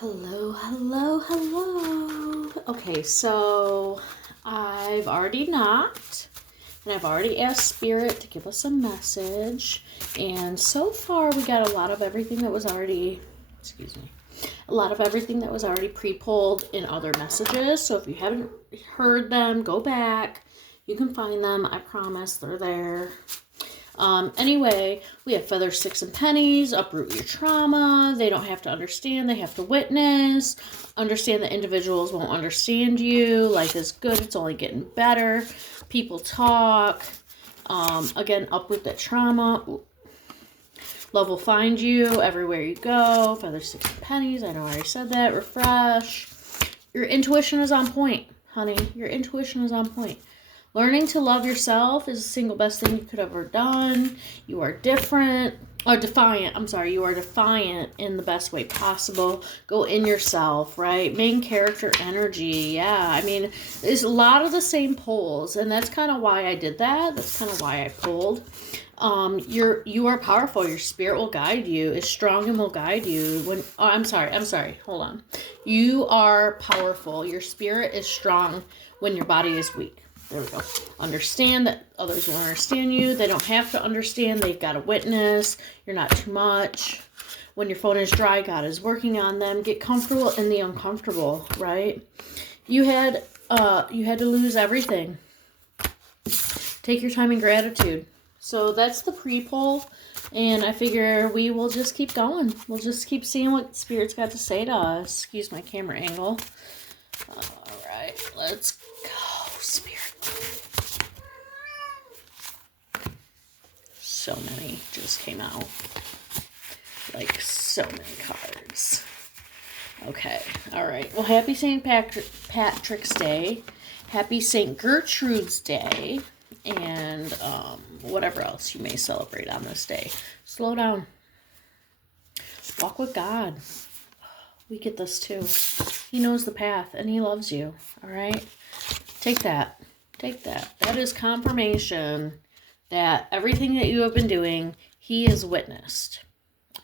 Hello, hello, hello. Okay, so I've already knocked and I've already asked Spirit to give us a message. And so far we got a lot of everything that was already, a lot of everything that was already pre-pulled in other messages. So if you haven't heard them, go back. You can find them. I promise they're there. Anyway, we have feather, sticks, and pennies, uproot your trauma. They don't have to understand, they have to witness. Understand that individuals won't understand you. Life is good, it's only getting better. People talk. Again, uproot that trauma. Love will find you everywhere you go. Feather, sticks, and pennies. I know I already said that. Refresh. Your intuition is on point, honey. Your intuition is on point. Learning to love yourself is the single best thing you could ever done. You are different, or defiant. I'm sorry, you are defiant in the best way possible. Go in yourself, right? Main character energy. Yeah, I mean, there's a lot of the same pulls, and that's kind of why I did that. That's kind of why I pulled. You are powerful. Your spirit will guide you. Is strong and will guide you. I'm sorry. Hold on. You are powerful. Your spirit is strong when your body is weak. There we go. Understand that others will understand you. They don't have to understand. They've got a witness. You're not too much. When your phone is dry, God is working on them. Get comfortable in the uncomfortable, right? You had to lose everything. Take your time in gratitude. So that's the pre-pull, and I figure we will just keep going. We'll just keep seeing what Spirit's got to say to us. Excuse my camera angle. All right, let's go, Spirit. So many just came out. Like, so many cards. Okay, all right. Well, happy St. Patrick's Day. Happy St. Gertrude's Day. And whatever else you may celebrate on this day. Slow down. Walk with God. We get this too. He knows the path and he loves you. All right? Take that. Take that. That is confirmation that everything that you have been doing, he has witnessed.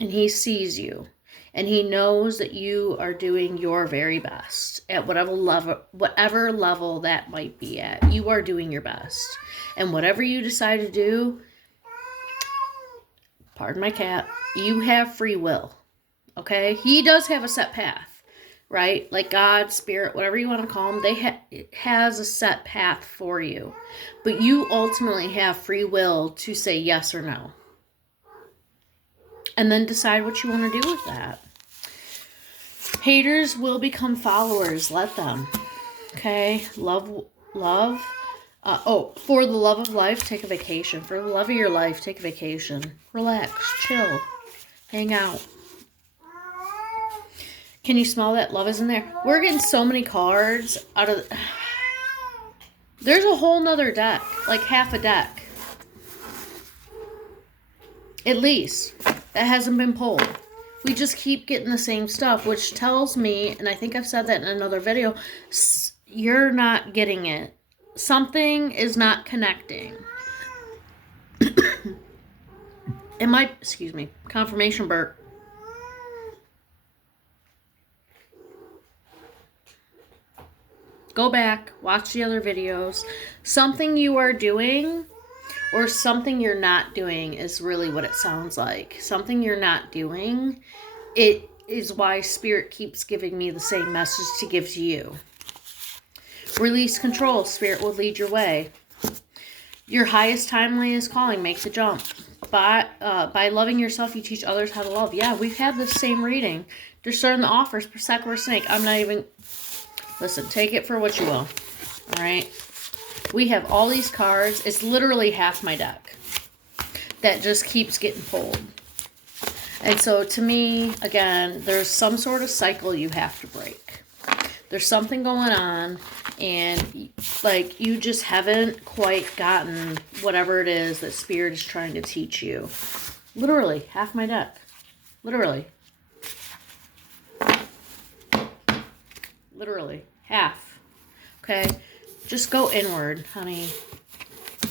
And he sees you. And he knows that you are doing your very best at whatever level that might be at. You are doing your best. And whatever you decide to do, pardon my cat, you have free will. Okay? He does have a set path, right? Like God, Spirit, whatever you want to call him, it has a set path for you. But you ultimately have free will to say yes or no. And then decide what you want to do with that. Haters will become followers. Let them. Okay? Love. For the love of life, take a vacation. For the love of your life, take a vacation. Relax. Chill. Hang out. Can you smell that love is in there? We're getting so many cards out of... There's a whole nother deck. Like half a deck. At least. That hasn't been pulled. We just keep getting the same stuff, which tells me, and I think I've said that in another video, you're not getting it. Something is not connecting. Confirmation burp. Go back, watch the other videos. Something you are doing or something you're not doing is really what it sounds like. Something you're not doing, it is why Spirit keeps giving me the same message to give to you. Release control. Spirit will lead your way. Your highest timeline is calling. Make the jump. By loving yourself, you teach others how to love. Yeah, we've had this same reading. Discern the offers. Prosecco or snake. I'm not even... Listen, take it for what you will. All right? We have all these cards. It's literally half my deck that just keeps getting pulled. And so to me, again, there's some sort of cycle you have to break. There's something going on, and like you just haven't quite gotten whatever it is that Spirit is trying to teach you. Literally, half my deck. Literally. Literally. Half. Okay? Just go inward, honey.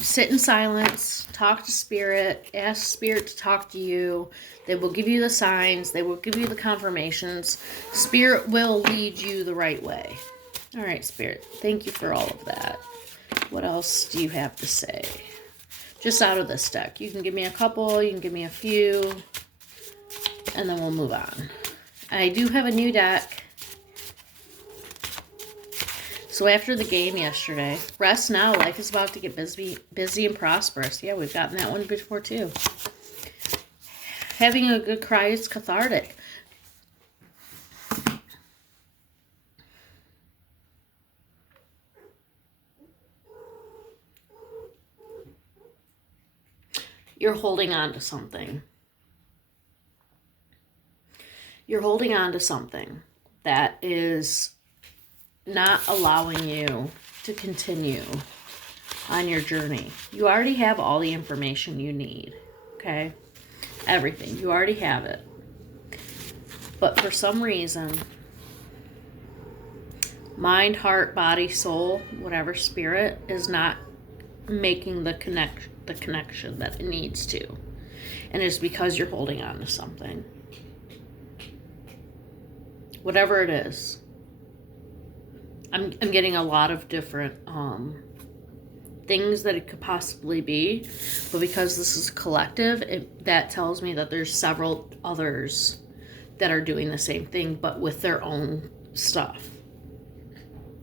sit in silence, talk to Spirit, ask Spirit to talk to you. They will give you the signs. They will give you the confirmations. Spirit will lead you the right way. All right, Spirit. Thank you for all of that. What else do you have to say? Just out of this deck. You can give me a couple. You can give me a few. And then we'll move on. I do have a new deck. So after the game yesterday, rest now. Life is about to get busy and prosperous. Yeah, we've gotten that one before too. Having a good cry is cathartic. You're holding on to something. You're holding on to something that is not allowing you to continue on your journey. You already have all the information you need, okay? Everything. You already have it. But for some reason, mind, heart, body, soul, whatever, spirit is not making the connection that it needs to. And it's because you're holding on to something. Whatever it is. I'm getting a lot of different things that it could possibly be, but because this is collective, that tells me that there's several others that are doing the same thing, but with their own stuff.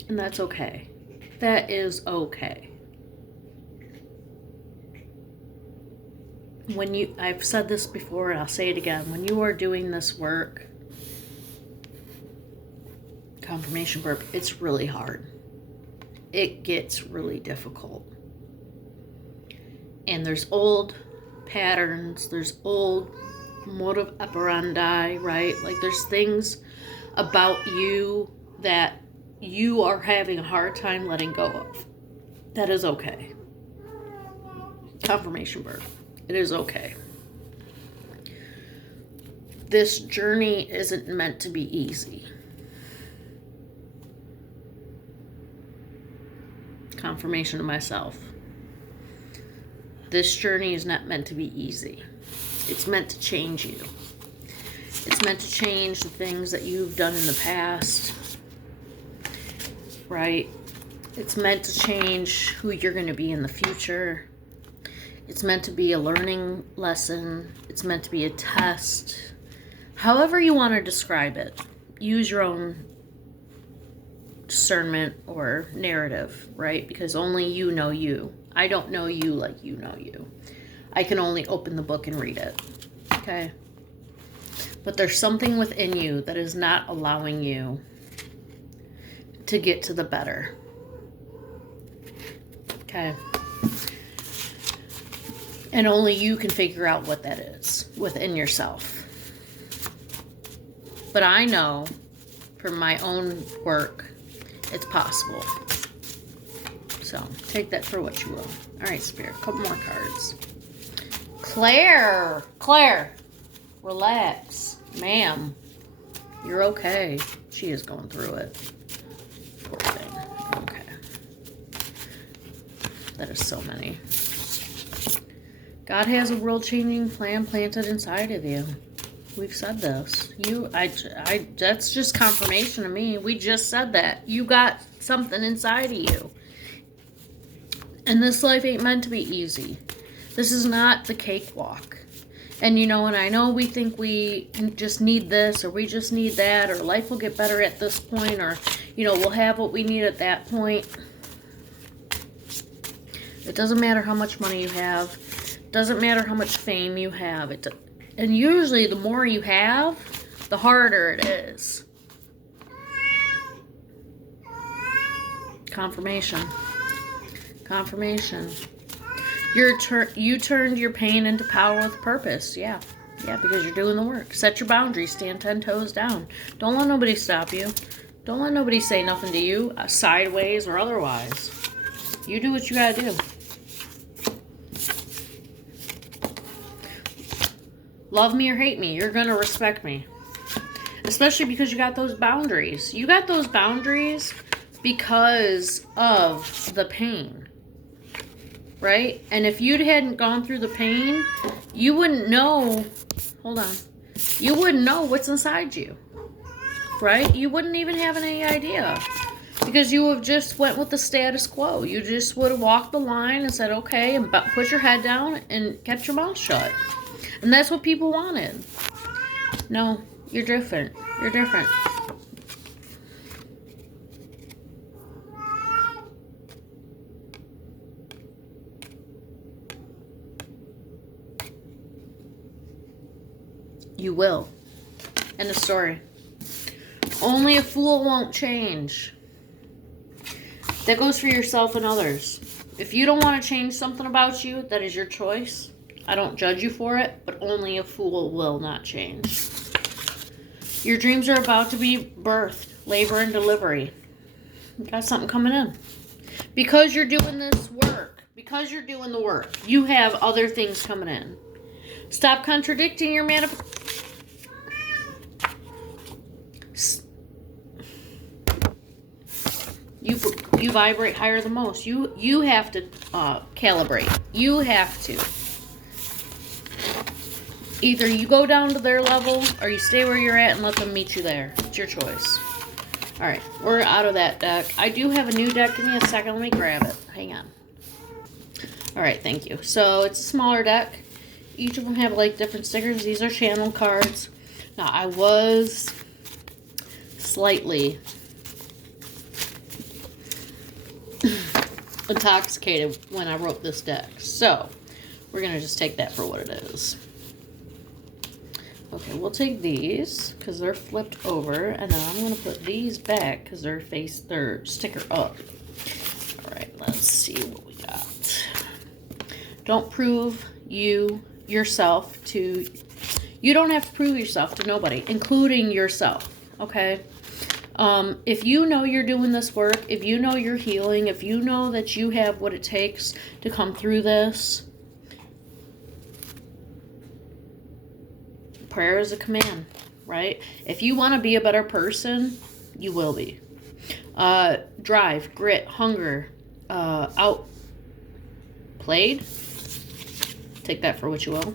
And that's okay. That is okay. I've said this before and I'll say it again, when you are doing this work, confirmation burp, it's really hard. It gets really difficult. And there's old patterns, there's old modus operandi, right? Like there's things about you that you are having a hard time letting go of. That is okay. Confirmation burp. It is okay. This journey isn't meant to be easy. Confirmation of myself. This journey is not meant to be easy. It's meant to change you. It's meant to change the things that you've done in the past, right? It's meant to change who you're going to be in the future. It's meant to be a learning lesson. It's meant to be a test. However you want to describe it. Use your own discernment or narrative, right? Because only you know you. I don't know you like you know you. I can only open the book and read it. Okay? But there's something within you that is not allowing you to get to the better. Okay? And only you can figure out what that is within yourself. But I know from my own work, it's possible. So, take that for what you will. All right, Spirit, a couple more cards. Claire, relax. Ma'am, you're okay. She is going through it. Poor thing. Okay. That is so many. God has a world-changing plan planted inside of you. We've said this. That's just confirmation to me. We just said that. You got something inside of you. And this life ain't meant to be easy. This is not the cakewalk. And and I know we think we just need this or we just need that or life will get better at this point or, we'll have what we need at that point. It doesn't matter how much money you have. It doesn't matter how much fame you have. And usually the more you have, the harder it is. Confirmation. You turned your pain into power with purpose. Yeah, because you're doing the work. Set your boundaries. Stand 10 toes down. Don't let nobody stop you. Don't let nobody say nothing to you, sideways or otherwise. You do what you gotta do. Love me or hate me, you're gonna respect me. Especially because you got those boundaries. You got those boundaries because of the pain. right? And if you hadn't gone through the pain, you wouldn't know, hold on, you wouldn't know what's inside you, right? You wouldn't even have any idea because you have just went with the status quo. You just would have walked the line and said, okay, and put your head down and kept your mouth shut. And that's what people wanted. No, you're different. You're different. You will. End of story. Only a fool won't change. That goes for yourself and others. If you don't want to change something about you, that is your choice. I don't judge you for it, but only a fool will not change. Your dreams are about to be birthed, labor and delivery. You got something coming in. Because you're doing this work, because you're doing the work, you have other things coming in. Stop contradicting your You vibrate higher than most. You have to calibrate. You have to. Either you go down to their level or you stay where you're at and let them meet you there. It's your choice. Alright, we're out of that deck. I do have a new deck. Give me a second. Let me grab it. Hang on. Alright, thank you. So it's a smaller deck. Each of them have like different stickers. These are channel cards. Now, I was slightly intoxicated when I wrote this deck. So, we're going to just take that for what it is. Okay, we'll take these because they're flipped over, and then I'm going to put these back because they're sticker up. Alright, let's see what we got. Don't prove yourself to... You don't have to prove yourself to nobody, including yourself, okay? If you know you're doing this work, if you know you're healing, if you know that you have what it takes to come through this, prayer is a command, right? If you want to be a better person, you will be. Drive, grit, hunger, outplayed. Take that for what you will.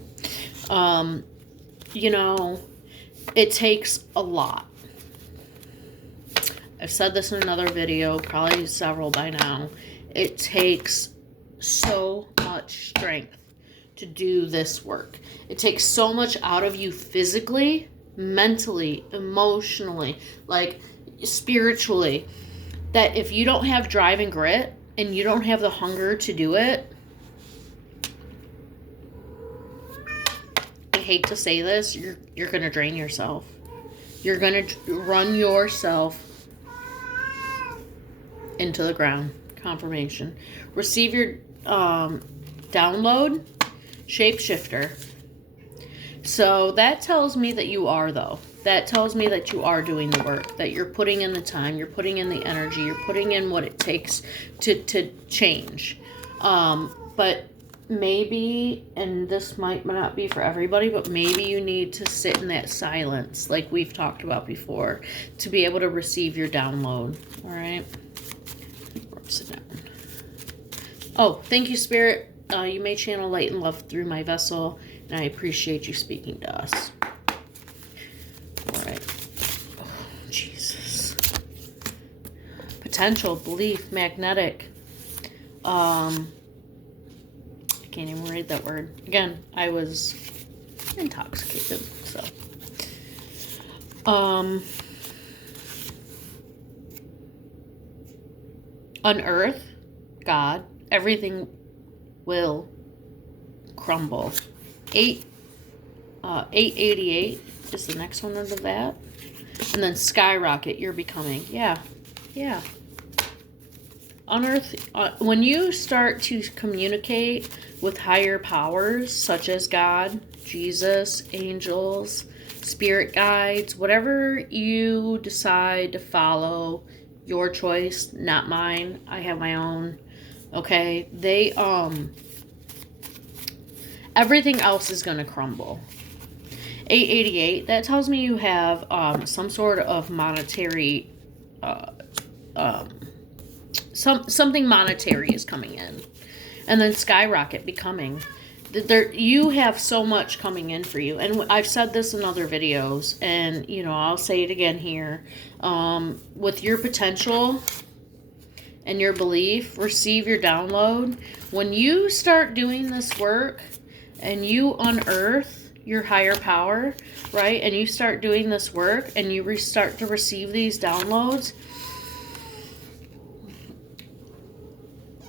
You know, it takes a lot. I've said this in another video, probably several by now. It takes so much strength to do this work. It takes so much out of you physically, mentally, emotionally, like spiritually, that if you don't have drive and grit and you don't have the hunger to do it, I hate to say this, you're going to drain yourself. You're going to run yourself into the ground. Confirmation. Receive your download. Shapeshifter. So that tells me that you are, though. That tells me that you are doing the work, that you're putting in the time, you're putting in the energy, you're putting in what it takes to change. But maybe, and this might not be for everybody, but maybe you need to sit in that silence, like we've talked about before, to be able to receive your download. All right? Sit down. Oh, thank you, Spirit. You may channel light and love through my vessel, and I appreciate you speaking to us. All right. Oh, Jesus. Potential, belief, magnetic. I can't even read that word. Again, I was intoxicated, so. Unearth, God, everything will crumble. 888 is the next one under that. And then skyrocket, you're becoming. Yeah. Unearth, when you start to communicate with higher powers, such as God, Jesus, angels, spirit guides, whatever you decide to follow, your choice, not mine. I have my own. Okay, everything else is going to crumble. 888, that tells me you have some sort of monetary, something monetary is coming in. And then skyrocket becoming. You have so much coming in for you. And I've said this in other videos, and, you know, I'll say it again here. With your potential and your belief, receive your download. When you start doing this work and you unearth your higher power, right? And you start doing this work and you start to receive these downloads,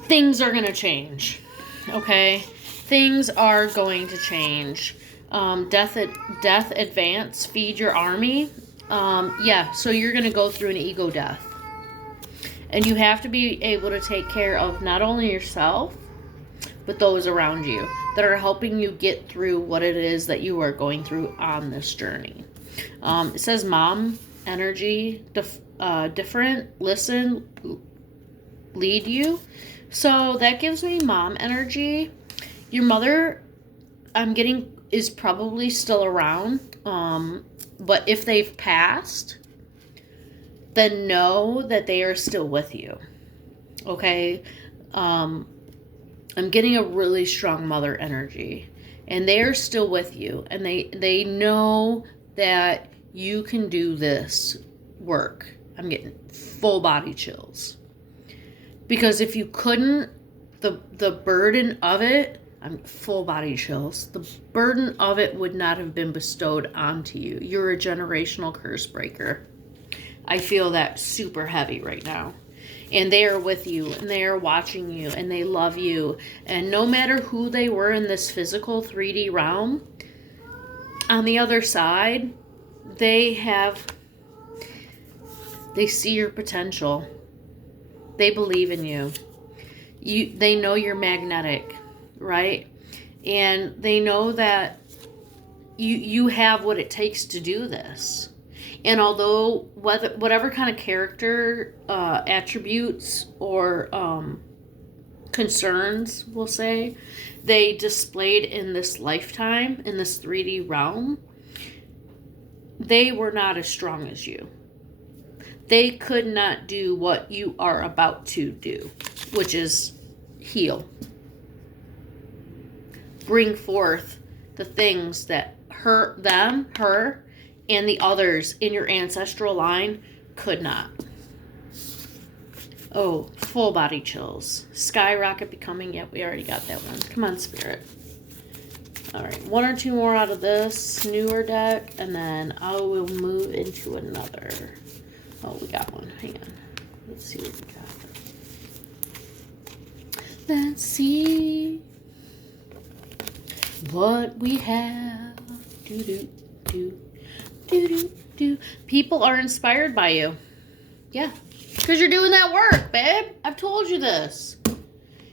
things are going to change, okay? Things are going to change. Death advance, feed your army. Yeah, so you're going to go through an ego death. And you have to be able to take care of not only yourself, but those around you that are helping you get through what it is that you are going through on this journey. It says mom energy, different, listen, lead you. So that gives me mom energy. Your mother, I'm getting, is probably still around. But if they've passed, then know that they are still with you. Okay? I'm getting a really strong mother energy. And they are still with you. And they know that you can do this work. I'm getting full body chills. Because if you couldn't, the burden of it, I'm full body chills. The burden of it would not have been bestowed onto you. You're a generational curse breaker. I feel that super heavy right now. And they are with you, and they are watching you, and they love you. And no matter who they were in this physical 3D realm, on the other side, they see your potential. They believe in you. They know you're magnetic, right? And they know that you have what it takes to do this. And although whatever kind of character attributes or concerns, we'll say, they displayed in this lifetime, in this 3D realm, they were not as strong as you. They could not do what you are about to do, which is heal. Bring forth the things that her, and the others in your ancestral line could not. Oh, full body chills. Skyrocket becoming. Yep, we already got that one. Come on, Spirit. All right, one or two more out of this newer deck, and then I will move into another. Oh, we got one. Hang on. Let's see what we got. Let's see what we have. Do. People are inspired by you. Yeah. Because you're doing that work, babe. I've told you this.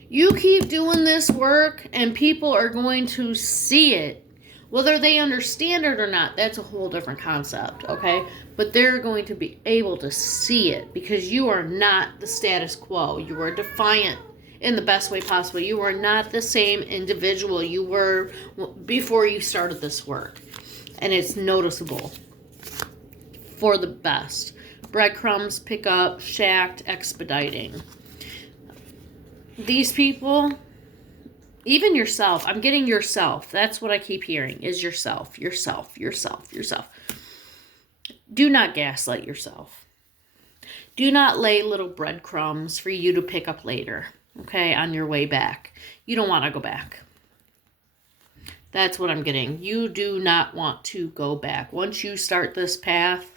You keep doing this work and people are going to see it. Whether they understand it or not, that's a whole different concept, okay? But they're going to be able to see it because you are not the status quo. You are defiant in the best way possible. You are not the same individual you were before you started this work. And it's noticeable for the best. Breadcrumbs, pick up, shacked, expediting. These people, even yourself, I'm getting yourself. That's what I keep hearing, is yourself. Do not gaslight yourself. Do not lay little breadcrumbs for you to pick up later, okay, on your way back. You don't want to go back. That's what I'm getting. You do not want to go back. Once you start this path,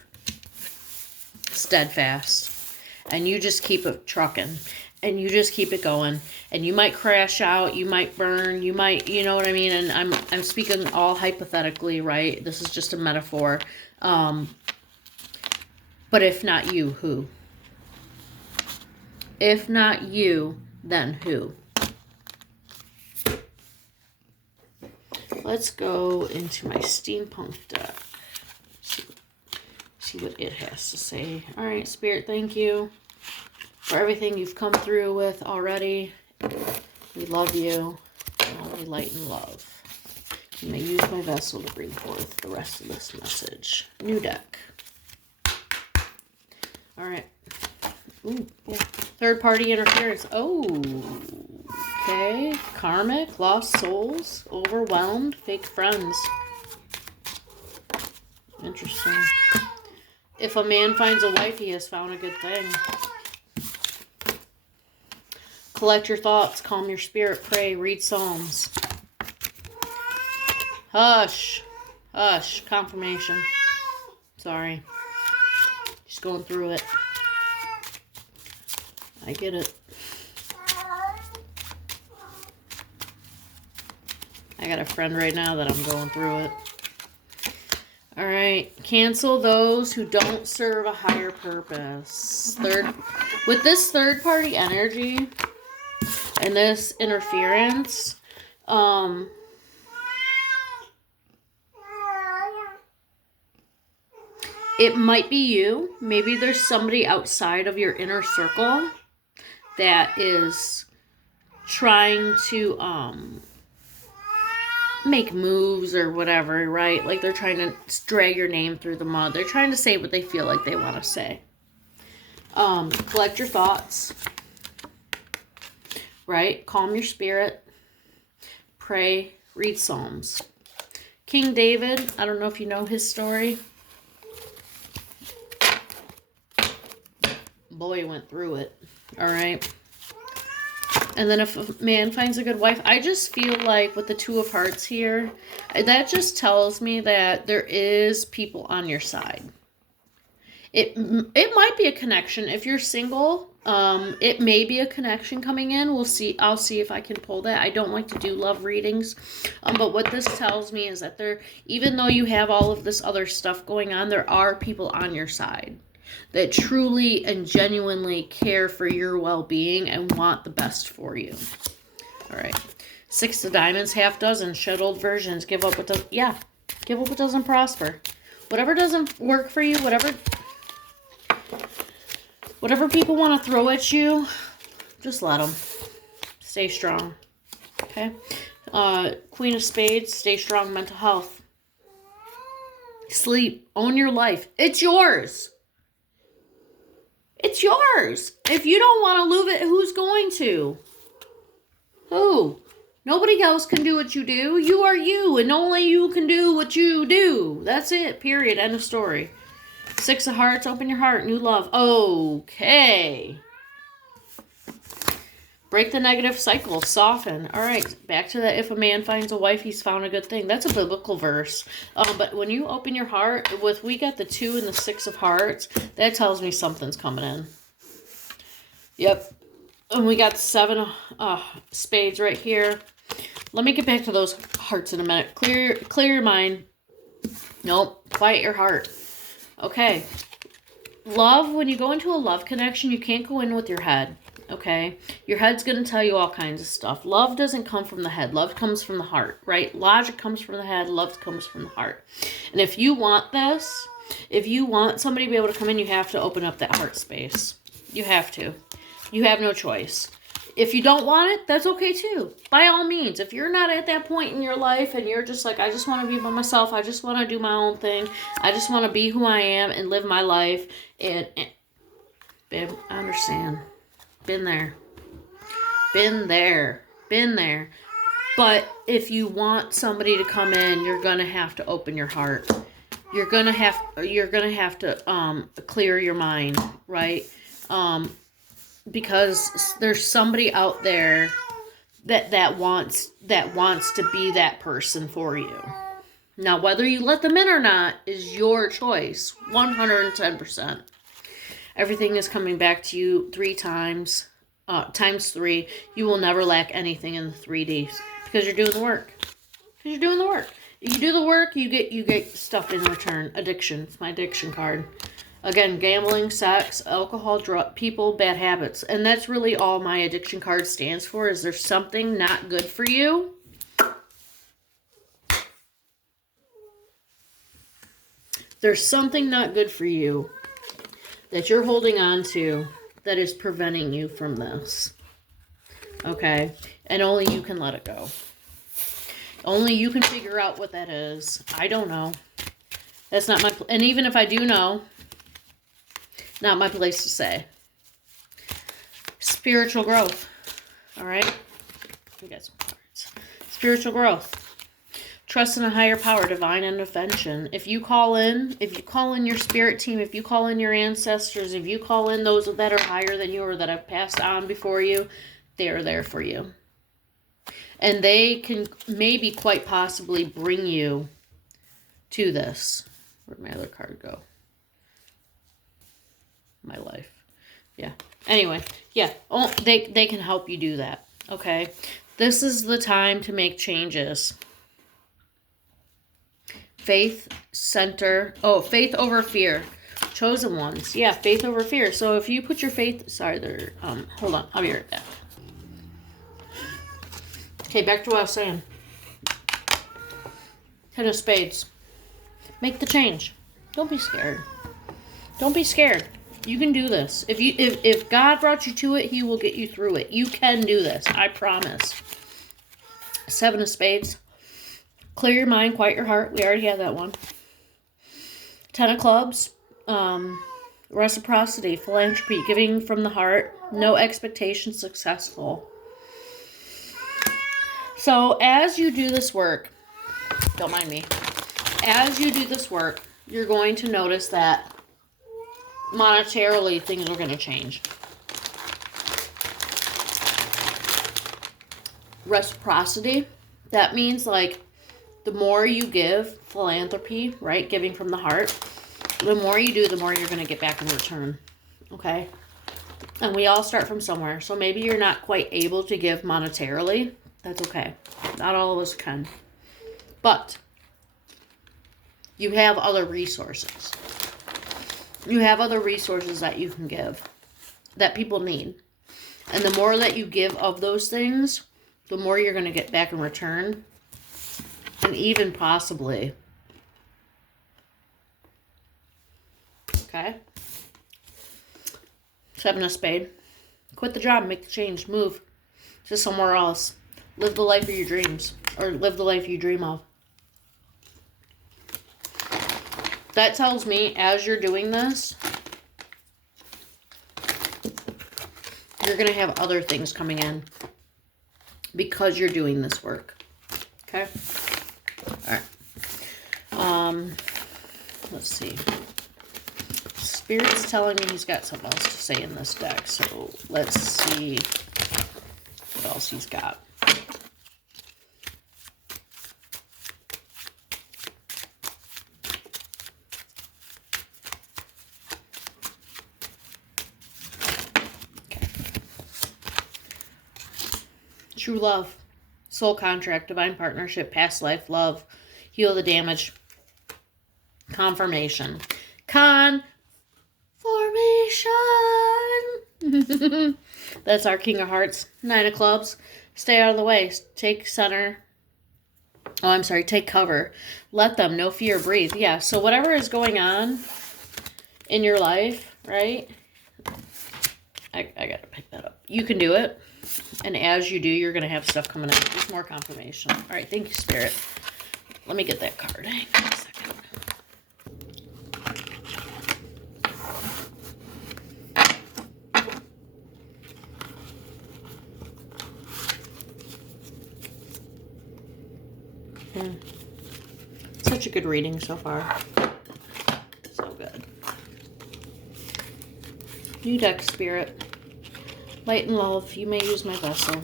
steadfast, and you just keep it trucking, and you just keep it going, and you might crash out, you might burn, you might, you know what I mean, and I'm speaking all hypothetically, right? This is just a metaphor. But if not you, who? If not you, then who? Let's go into my steampunk deck. See what it has to say. All right, Spirit, thank you for everything you've come through with already. We love you. Only light and love. You may use my vessel to bring forth the rest of this message. New deck. All right. Ooh, yeah. Third party interference. Oh. Okay, karmic, lost souls, overwhelmed, fake friends. Interesting. If a man finds a wife, he has found a good thing. Collect your thoughts, calm your spirit, pray, read Psalms. Hush. Hush. Confirmation. Sorry. Just going through it. I get it. I got a friend right now that I'm going through it. All right. Cancel those who don't serve a higher purpose. With this third-party energy and this interference, it might be you. Maybe there's somebody outside of your inner circle that is trying to make moves or whatever, right? Like they're trying to drag your name through the mud. They're trying to say what they feel like they want to say. Collect your thoughts, right? Calm your spirit. Pray. Read Psalms. King David, I don't know if you know his story. Boy, he went through it. All right. And then if a man finds a good wife, I just feel like with the Two of Hearts here, that just tells me that there is people on your side. It might be a connection. If you're single, it may be a connection coming in. We'll see. I'll see if I can pull that. I don't like to do love readings. But what this tells me is that even though you have all of this other stuff going on, there are people on your side that truly and genuinely care for your well-being and want the best for you. All right. 6 of Diamonds, half dozen, shed old versions, give up what doesn't, give up what doesn't prosper. Whatever doesn't work for you, whatever people want to throw at you, just let them. Stay strong. Okay. Queen of Spades, stay strong, mental health. Sleep, own your life. It's yours. It's yours. If you don't want to live it, who's going to? Who? Nobody else can do what you do. You are you, and only you can do what you do. That's it. Period. End of story. 6 of Hearts, open your heart. New love. Okay. Break the negative cycle. Soften. All right. Back to that. If a man finds a wife, he's found a good thing. That's a biblical verse. But when you open your heart, we got the 2 and the 6 of Hearts, that tells me something's coming in. Yep. And we got 7 Spades right here. Let me get back to those hearts in a minute. Clear your mind. Nope. Quiet your heart. Okay. Love, when you go into a love connection, you can't go in with your head. Okay? Your head's going to tell you all kinds of stuff. Love doesn't come from the head. Love comes from the heart, right? Logic comes from the head. Love comes from the heart. And if you want this, if you want somebody to be able to come in, you have to open up that heart space. You have to. You have no choice. If you don't want it, that's okay too. By all means, if you're not at that point in your life and you're just like, I just want to be by myself. I just want to do my own thing. I just want to be who I am and live my life. And babe, I understand. Been there. But if you want somebody to come in, you're going to have to open your heart. You're going to have to clear your mind, right? Because there's somebody out there that wants to be that person for you. Now, whether you let them in or not is your choice. 110%. Everything is coming back to you 3 times. Times 3. You will never lack anything in the 3Ds. Because you're doing the work. You do the work, you get stuff in return. Addiction. It's my addiction card. Again, gambling, sex, alcohol, drug, people, bad habits. And that's really all my addiction card stands for, is there's something not good for you. There's something not good for you that you're holding on to that is preventing you from this. Okay? And only you can let it go. Only you can figure out what that is. I don't know. That's not my... And even if I do know, not my place to say. Spiritual growth. All right? We got some cards. Spiritual growth. Trust in a higher power, divine intervention. If you call in your spirit team, if you call in your ancestors, if you call in those that are higher than you or that have passed on before you, they are there for you. And they can maybe quite possibly bring you to this. Where'd my other card go? My life. Yeah. Anyway, yeah. Oh, they can help you do that. Okay. This is the time to make changes. Faith, center. Oh, faith over fear. Chosen ones. Yeah, faith over fear. So if you put your faith... Sorry, there... hold on. I'll be right back. Okay, back to what I was saying. 10 of Spades. Make the change. Don't be scared. Don't be scared. You can do this. If God brought you to it, he will get you through it. You can do this. I promise. 7 of Spades. Clear your mind, quiet your heart. We already had that one. 10 of Clubs. Reciprocity, philanthropy, giving from the heart. No expectation, successful. So as you do this work, don't mind me. As you do this work, you're going to notice that monetarily things are going to change. Reciprocity, that means like the more you give, philanthropy, right? Giving from the heart. The more you do, the more you're going to get back in return. Okay? And we all start from somewhere. So maybe you're not quite able to give monetarily. That's okay. Not all of us can. But you have other resources. You have other resources that you can give that people need. And the more that you give of those things, the more you're going to get back in return. And even possibly. Okay. 7 of Spades. Quit the job, make the change, move to somewhere else. Live the life of your dreams. Or live the life you dream of. That tells me as you're doing this, you're going to have other things coming in. Because you're doing this work. Okay? Alright. Let's see. Spirit's telling me he's got something else to say in this deck. So let's see what else he's got. Okay. True love. Soul contract. Divine partnership. Past life. Love. Heal the damage. Confirmation. That's our King of Hearts. 9 of Clubs. Stay out of the way. Take center. Oh, I'm sorry. Take cover. Let them. No fear. Breathe. Yeah. So whatever is going on in your life, right? I got to pick that up. You can do it. And as you do, you're going to have stuff coming out. There's more confirmation. All right. Thank you, Spirit. Let me get that card. Hang on a second. Such a good reading so far. So good. New deck, Spirit. Light and love. You may use my vessel.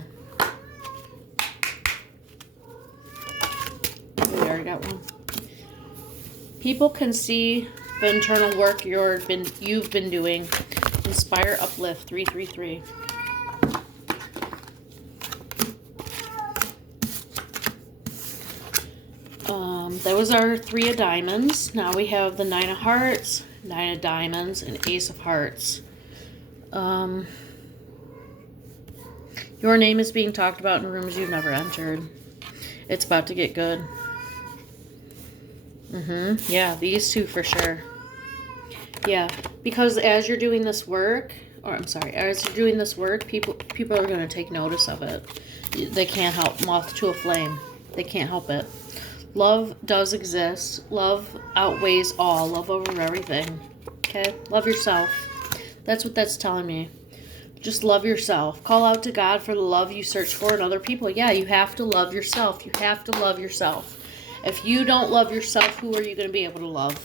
We already got one. People can see the internal work you've been doing. Inspire, uplift. 333. That was our 3 of diamonds. Now we have the 9 of hearts, 9 of diamonds, and Ace of hearts. Your name is being talked about in rooms you've never entered. It's about to get good. Yeah, these two for sure. Yeah, because as you're doing this work, as you're doing this work, people are going to take notice of it. They can't help. Moth to a flame. They can't help it. Love does exist. Love outweighs all. Love over everything. Okay? Love yourself. That's what that's telling me. Just love yourself. Call out to God for the love you search for in other people. Yeah, you have to love yourself. You have to love yourself. If you don't love yourself, who are you going to be able to love?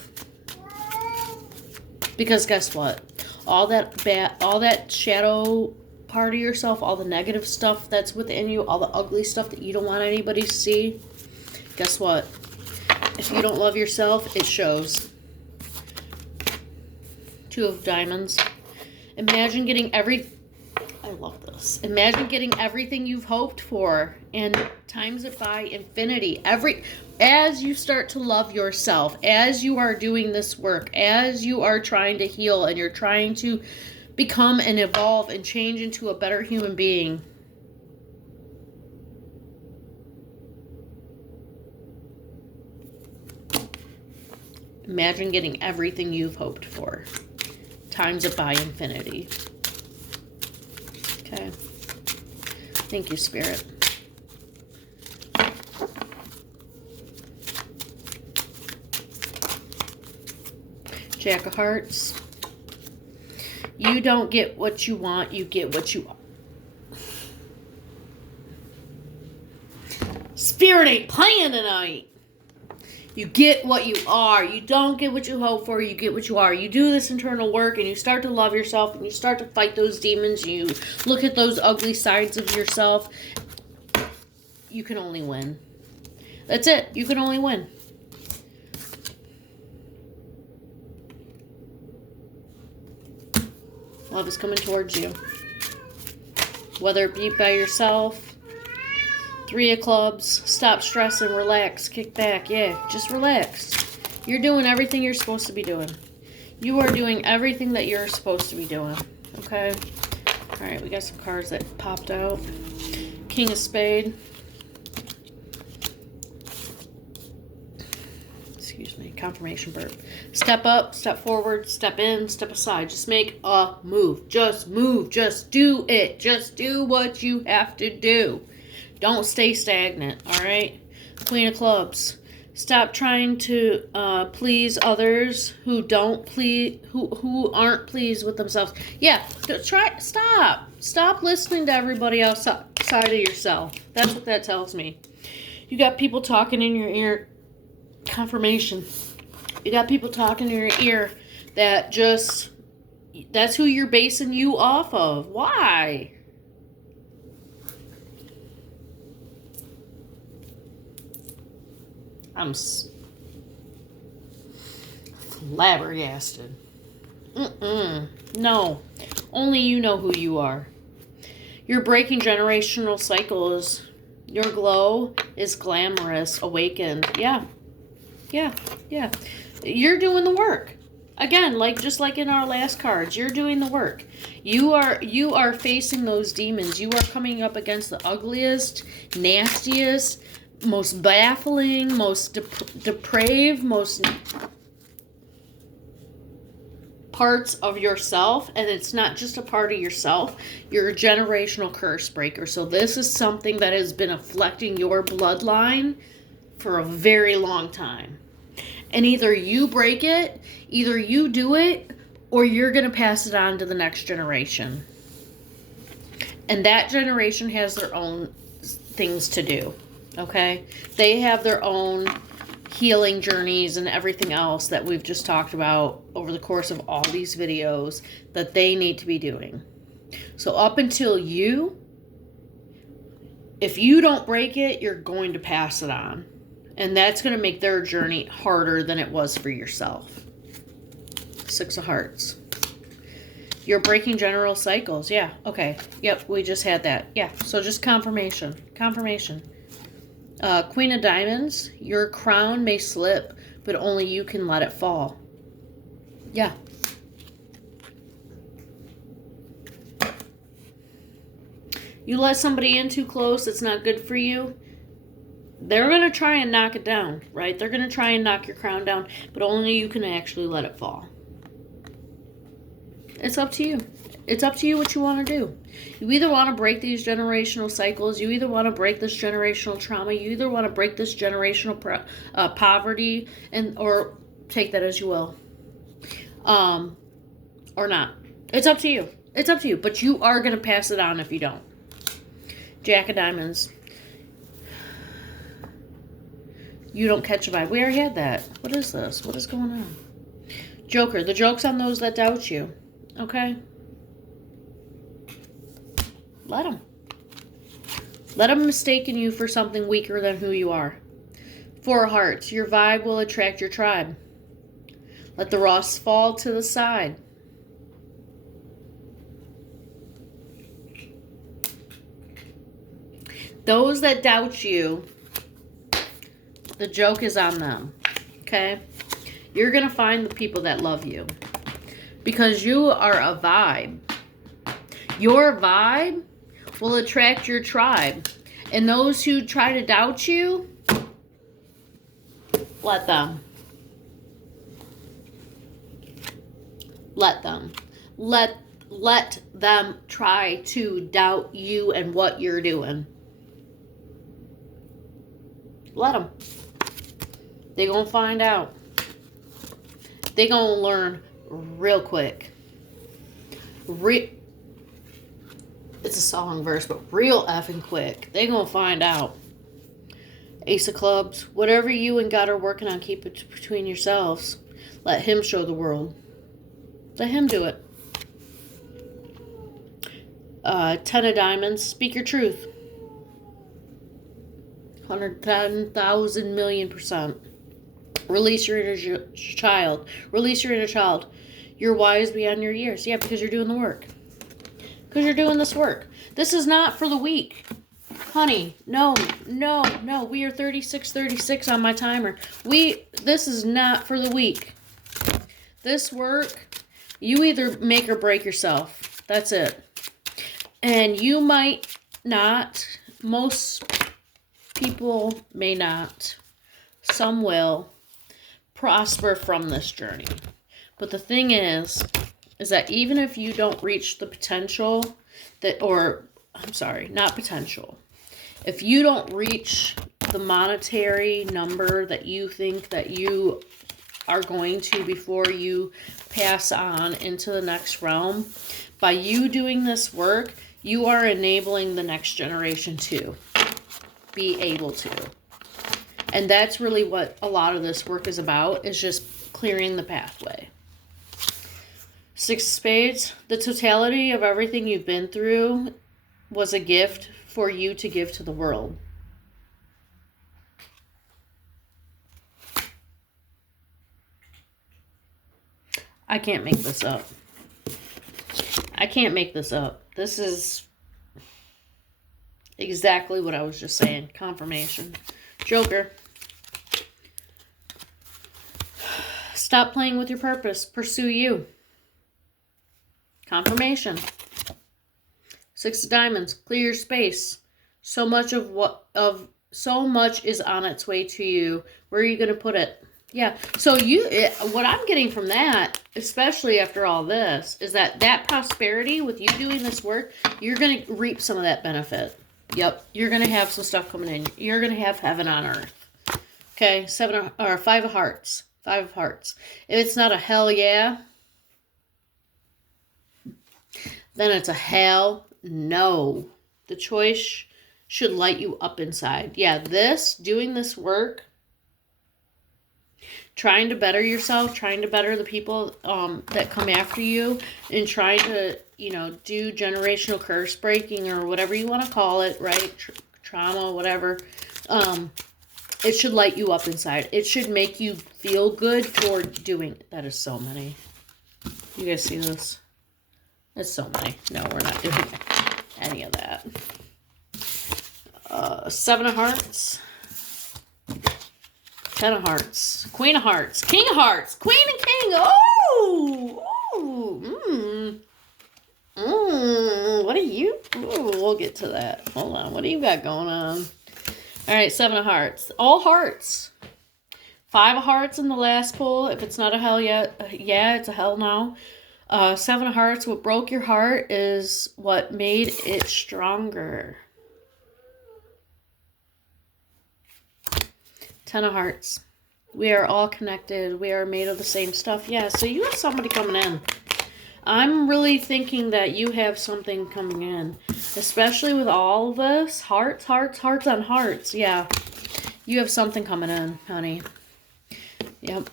Because guess what? All that shadow part of yourself, all the negative stuff that's within you, all the ugly stuff that you don't want anybody to see, guess what? If you don't love yourself, it shows. Two of Diamonds. Imagine getting I love this. Imagine getting everything you've hoped for and times it by infinity. As you start to love yourself, as you are doing this work, as you are trying to heal and you're trying to become and evolve and change into a better human being, imagine getting everything you've hoped for. Times it by infinity. Okay. Thank you, Spirit. Jack of Hearts. You don't get what you want, you get what you are. Spirit ain't playing tonight. You get what you are. You don't get what you hope for. You get what you are. You do this internal work and you start to love yourself and you start to fight those demons. You look at those ugly sides of yourself. You can only win. That's it. You can only win. Love is coming towards you. Whether it be by yourself. 3 of Clubs. Stop stressing. Relax. Kick back. Yeah, just relax. You're doing everything you're supposed to be doing. You are doing everything that you're supposed to be doing. Okay? Alright, we got some cards that popped out. King of Spade. Excuse me. Confirmation burp. Step up. Step forward. Step in. Step aside. Just make a move. Just move. Just do it. Just do what you have to do. Don't stay stagnant, all right? Queen of Clubs. Stop trying to please others who aren't pleased with themselves. Yeah, stop. Stop listening to everybody outside of yourself. That's what that tells me. You got people talking in your ear. Confirmation. You got people talking in your ear that that's who you're basing you off of. Why? I'm flabbergasted. No. Only you know who you are. You're breaking generational cycles. Your glow is glamorous, awakened. Yeah. Yeah. Yeah. You're doing the work. Again, just like in our last cards, you're doing the work. You are facing those demons. You are coming up against the ugliest, nastiest, most baffling, most depraved, most parts of yourself. And it's not just a part of yourself. You're a generational curse breaker. So this is something that has been afflicting your bloodline for a very long time. And either you break it, either you do it, or you're going to pass it on to the next generation. And that generation has their own things to do. Okay? They have their own healing journeys and everything else that we've just talked about over the course of all these videos that they need to be doing. So up until if you don't break it, you're going to pass it on. And that's going to make their journey harder than it was for yourself. 6 of Hearts. You're breaking general cycles. Yeah. Okay. Yep. We just had that. Yeah. So just confirmation. Confirmation. Queen of Diamonds. Your crown may slip, but only you can let it fall. Yeah. You let somebody in too close that's not good for you, they're going to try and knock it down, right? They're going to try and knock your crown down, but only you can actually let it fall. It's up to you. It's up to you what you want to do. You either want to break these generational cycles. You either want to break this generational trauma. You either want to break this generational poverty, or take that as you will. Or not. It's up to you. It's up to you, but you are going to pass it on if you don't. Jack of Diamonds. You don't catch a vibe. We already had that. What is this? What is going on? Joker. The joke's on those that doubt you. Okay? Let them. Let them mistaken you for something weaker than who you are. Four of Hearts. Your vibe will attract your tribe. Let the rust fall to the side. Those that doubt you, the joke is on them. Okay? You're going to find the people that love you. Because you are a vibe. Your vibe will attract your tribe. And those who try to doubt you, let them. Let them. Let them try to doubt you and what you're doing. Let them. They're going to find out. They're going to learn real quick. It's a song verse, but real effing quick. They're going to find out. Ace of Clubs. Whatever you and God are working on, keep it between yourselves. Let Him show the world. Let Him do it. 10 of Diamonds. Speak your truth. 110,000 million %. Release your inner child. Release your inner child. You're wise beyond your years. Yeah, because you're doing the work. Because you're doing this work. This is not for the weak. Honey, no. We are 36 on my timer. This is not for the weak. This work, you either make or break yourself. That's it. And you might not. Most people may not. Some will prosper from this journey. But the thing is that even if you don't reach the potential not potential. If you don't reach the monetary number that you think that you are going to before you pass on into the next realm, by you doing this work, you are enabling the next generation to be able to. And that's really what a lot of this work is about, is just clearing the pathway. 6 of Spades. The totality of everything you've been through was a gift for you to give to the world. I can't make this up. I can't make this up. This is exactly what I was just saying. Confirmation. Joker. Stop playing with your purpose. Pursue you. Confirmation. 6 of Diamonds. Clear your space. So much is on its way to you. Where are you going to put it? Yeah. So what I'm getting from that, especially after all this, is that prosperity with you doing this work, you're going to reap some of that benefit. Yep. You're going to have some stuff coming in. You're going to have heaven on earth. Okay. 5 of Hearts. 5 of Hearts. If it's not a hell yeah, then it's a hell no. The choice should light you up inside. Yeah, doing this work, trying to better yourself, trying to better the people that come after you, and trying to, do generational curse breaking or whatever you want to call it, right? Trauma, whatever. It should light you up inside. It should make you feel good for doing it. That is so many. You guys see this? That's so many. No, we're not doing any of that. 7 of Hearts. 10 of Hearts. Queen of Hearts. King of Hearts. Queen and King. What are you? Ooh, we'll get to that. Hold on. What do you got going on? All right, 7 of Hearts. All hearts. 5 of Hearts in the last pull. If it's not a hell yeah, it's a hell no. 7 of Hearts. What broke your heart is what made it stronger. 10 of Hearts. We are all connected. We are made of the same stuff. Yeah, so you have somebody coming in. I'm really thinking that you have something coming in, especially with all of this. Hearts on hearts. Yeah, you have something coming in, honey. Yep.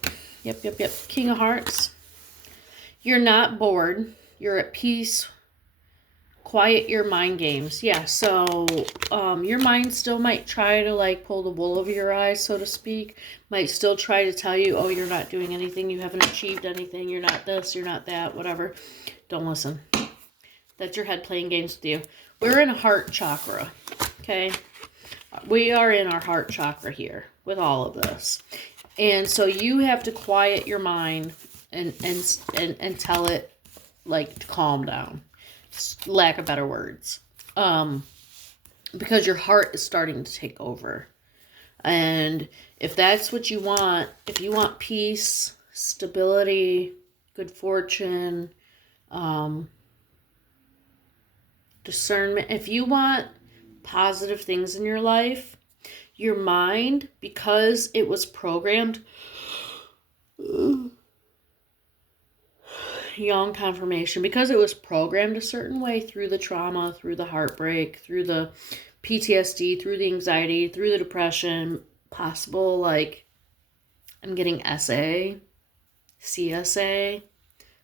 King of Hearts. You're not bored. You're at peace. Quiet your mind games. Yeah, so your mind still might try to like pull the wool over your eyes, so to speak. Might still try to tell you, oh, you're not doing anything. You haven't achieved anything. You're not this. You're not that. Whatever. Don't listen. That's your head playing games with you. We're in a heart chakra. Okay? We are in our heart chakra here with all of this. And so you have to quiet your mind and tell it like to calm down. Lack of better words. Because your heart is starting to take over. And if that's what you want, if you want peace, stability, good fortune, discernment, if you want positive things in your life, your mind, because it was programmed, young confirmation, because it was programmed a certain way through the trauma, through the heartbreak, through the PTSD, through the anxiety, through the depression, possible, like, I'm getting SA, CSA,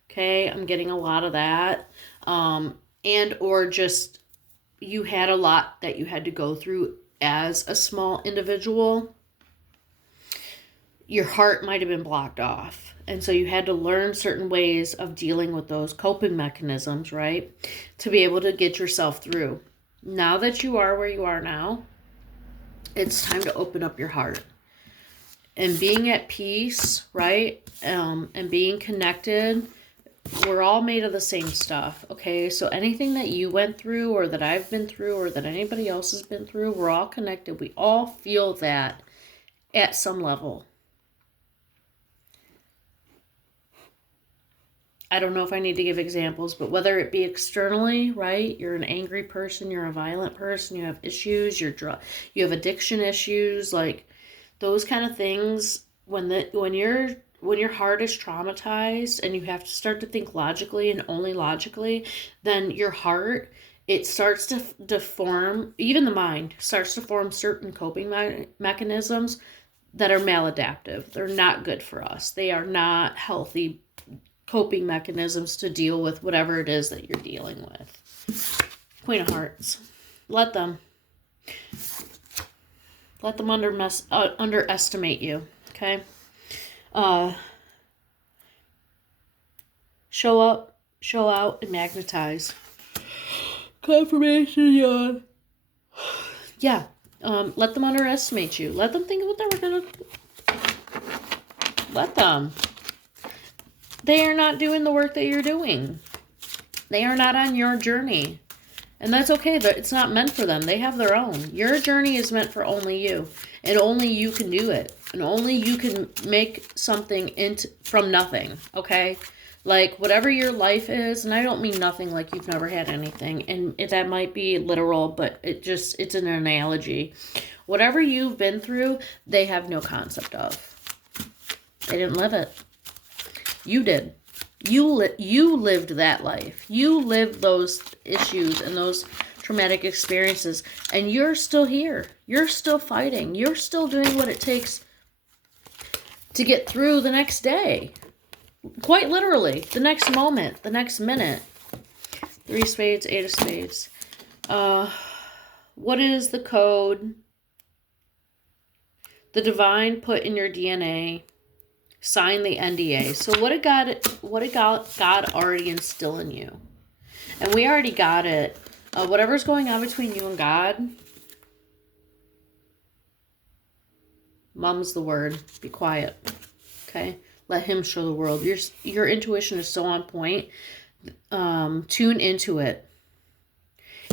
okay, I'm getting a lot of that, and or just you had a lot that you had to go through as a small individual. Your heart might have been blocked off. And so you had to learn certain ways of dealing with those coping mechanisms, right? To be able to get yourself through. Now that you are where you are now, it's time to open up your heart. And being at peace, right? And being connected. We're all made of the same stuff, okay? So anything that you went through or that I've been through or that anybody else has been through, we're all connected. We all feel that at some level. I don't know if I need to give examples, but whether it be externally, right? You're an angry person, you're a violent person, you have issues, you have addiction issues, like those kind of things. When your heart is traumatized and you have to start to think logically and only logically, then your heart, it starts to form, even the mind starts to form certain coping mechanisms that are maladaptive. They're not good for us. They are not healthy coping mechanisms to deal with whatever it is that you're dealing with. Queen of Hearts. Let them underestimate you, okay? Show up, show out, and magnetize. Confirmation yawn. Yeah. Let them underestimate you. Let them think what they were gonna. Let them. They are not doing the work that you're doing. They are not on your journey. And that's okay. It's not meant for them. They have their own. Your journey is meant for only you. And only you can do it. And only you can make something from nothing. Okay? Like, whatever your life is, and I don't mean nothing like you've never had anything. And that might be literal, but it's an analogy. Whatever you've been through, they have no concept of. They didn't live it. You did. You lived that life. You lived those issues and those traumatic experiences. And you're still here. You're still fighting. You're still doing what it takes to get through the next day. Quite literally. The next moment. The next minute. 3 spades, 8 of spades. What is the code the divine put in your DNA? Sign the NDA. So what did God already instill in you? And we already got it. Whatever's going on between you and God, mum's the word. Be quiet. Okay? Let him show the world. Your intuition is so on point. Tune into it.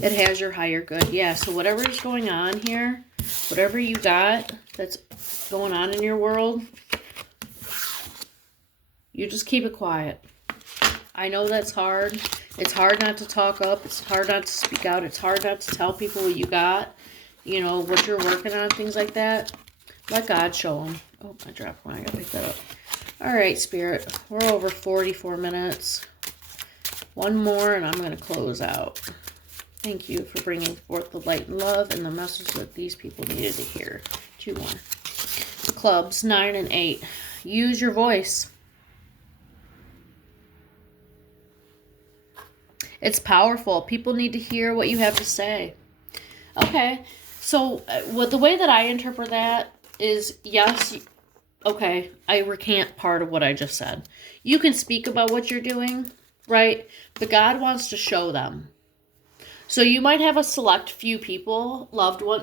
It has your higher good. Yeah, so whatever's going on here, whatever you got that's going on in your world, you just keep it quiet. I know that's hard. It's hard not to talk up. It's hard not to speak out. It's hard not to tell people what you got. You know, what you're working on, things like that. Let God show them. Oh, I dropped one. I gotta pick that up. All right, Spirit. We're over 44 minutes. One more, and I'm going to close out. Thank you for bringing forth the light and love and the message that these people needed to hear. 2 more. Clubs, 9 and 8. Use your voice. It's powerful. People need to hear what you have to say. Okay, so the way that I interpret that is, yes, okay, I recant part of what I just said. You can speak about what you're doing, right? But God wants to show them. So you might have a select few people,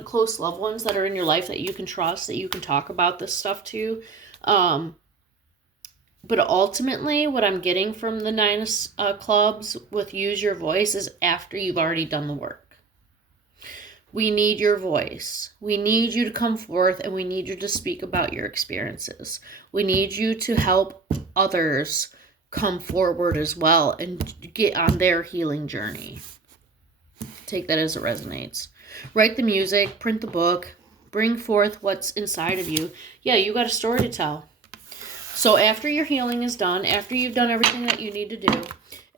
close loved ones that are in your life that you can trust, that you can talk about this stuff to. But ultimately, what I'm getting from the 9 clubs with use your voice is after you've already done the work. We need your voice. We need you to come forth, and we need you to speak about your experiences. We need you to help others come forward as well and get on their healing journey. Take that as it resonates. Write the music, print the book, bring forth what's inside of you. Yeah, you got a story to tell. So after your healing is done, after you've done everything that you need to do,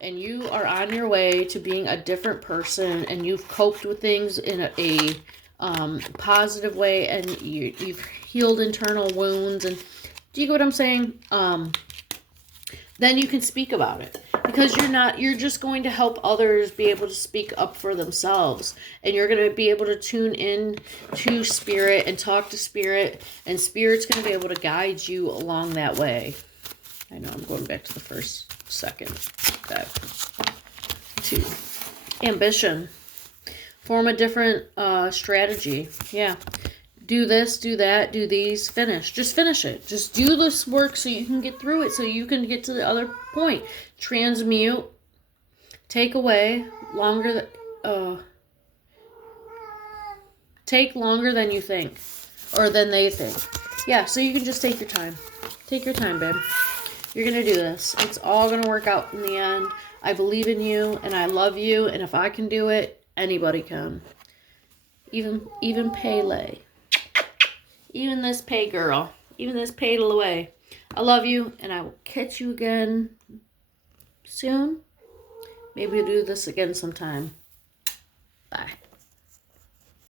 and you are on your way to being a different person, and you've coped with things in a positive way, and you've healed internal wounds, and do you get what I'm saying? Then you can speak about it, because you're just going to help others be able to speak up for themselves, and you're going to be able to tune in to spirit and talk to spirit, and spirit's going to be able to guide you along that way. I know I'm going back to the second. Back to ambition. Form a different strategy. Yeah. Do this, do that, do these, finish. Just finish it. Just do this work so you can get through it, so you can get to the other point. Transmute. Take away. Take longer than you think. Or than they think. Yeah, so you can just take your time. Take your time, babe. You're going to do this. It's all going to work out in the end. I believe in you, and I love you, and if I can do it, anybody can. Even Pele. Even this pay girl. Even this paid away. I love you, and I will catch you again soon. Maybe we'll do this again sometime. Bye.